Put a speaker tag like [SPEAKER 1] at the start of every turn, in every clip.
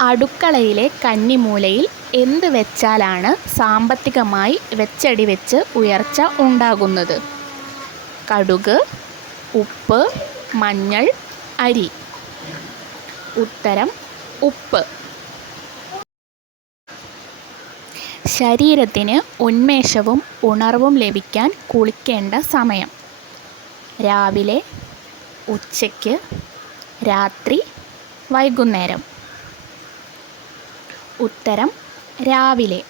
[SPEAKER 1] അടുക്കളയിലെ കന്നിമൂലയിൽ എന്ത് വെച്ചാലാണ് സാമ്പത്തികമായി വെച്ചടി വെച്ച് ഉയർച്ച ഉണ്ടാകുന്നത്? കടുക് ഉപ്പ് മഞ്ഞൾ അരി. ഉത്തരം ഉപ്പ്. ശരീരത്തിന് ഉന്മേഷവും ഉണർവും ലഭിക്കാൻ കുളിക്കേണ്ട സമയം. രാവിലെ ഉച്ചയ്ക്ക് രാത്രി വൈകുന്നേരം. ഉത്തരം രാവിലെ.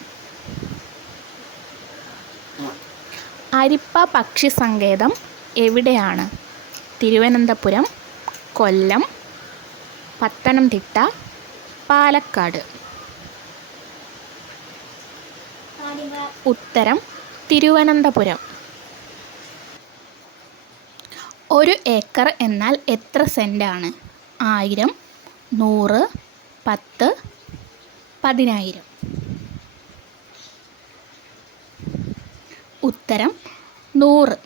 [SPEAKER 1] അരിപ്പ പക്ഷി സങ്കേതം എവിടെയാണ്? തിരുവനന്തപുരം കൊല്ലം പത്തനംതിട്ട പാലക്കാട്. ഉത്തരം തിരുവനന്തപുരം. ഒരു ഏക്കർ എന്നാൽ എത്ര സെന്റാണ് ആയിരം നൂറ് പത്ത് പതിനായിരം. ഉത്തരം നൂറ്.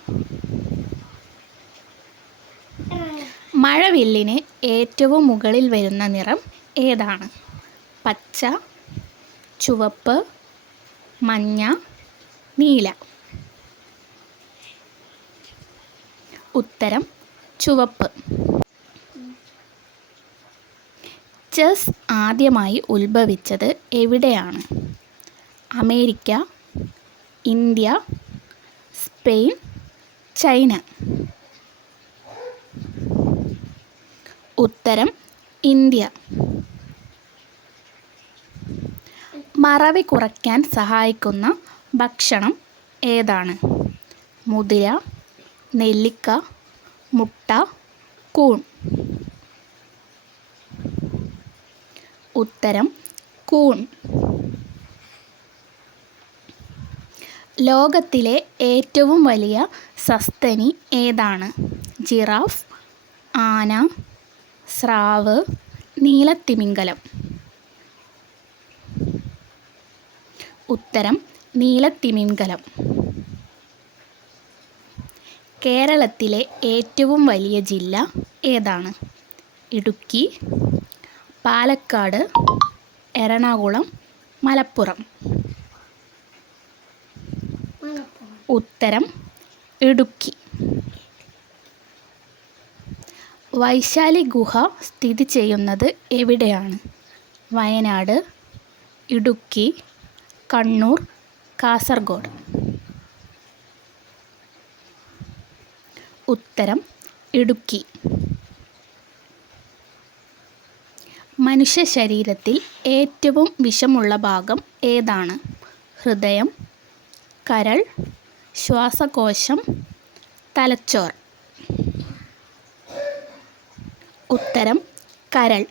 [SPEAKER 1] മഴവില്ലിന് ഏറ്റവും മുകളിൽ വരുന്ന നിറം ഏതാണ്? പച്ച ചുവപ്പ് മഞ്ഞ നീല. ഉത്തരം ചുവപ്പ്. ചെസ് ആദ്യമായി ഉത്ഭവിച്ചത് എവിടെയാണ്? America India Spain China. ഉത്തരം ഇന്ത്യ. മറവി കുറയ്ക്കാൻ സഹായിക്കുന്ന ഭക്ഷണം ഏതാണ്? മുതിര നെല്ലിക്ക മുട്ട കൂൺ. ഉത്തരം കൂൺ. ലോകത്തിലെ ഏറ്റവും വലിയ സസ്തനി ഏതാണ്? ജിറാഫ് ആന സ്രാവ് നീലത്തിമിംഗലം. ഉത്തരം നീലത്തിമിംഗലം. കേരളത്തിലെ ഏറ്റവും വലിയ ജില്ല ഏതാണ്? ഇടുക്കി പാലക്കാട് എറണാകുളം മലപ്പുറം. ഉത്തരം ഇടുക്കി. വൈശാലി ഗുഹ സ്ഥിതി ചെയ്യുന്നത് എവിടെയാണ്? വയനാട് ഇടുക്കി കണ്ണൂർ കാസർഗോഡ്. ഉത്തരം ഇടുക്കി. മനുഷ്യ ശരീരത്തിൽ ഏറ്റവും വിഷമുള്ള ഭാഗം ഏതാണ്? ഹൃദയം കരൾ ശ്വാസകോശം തലച്ചോർ. ഉത്തരം കരൾ.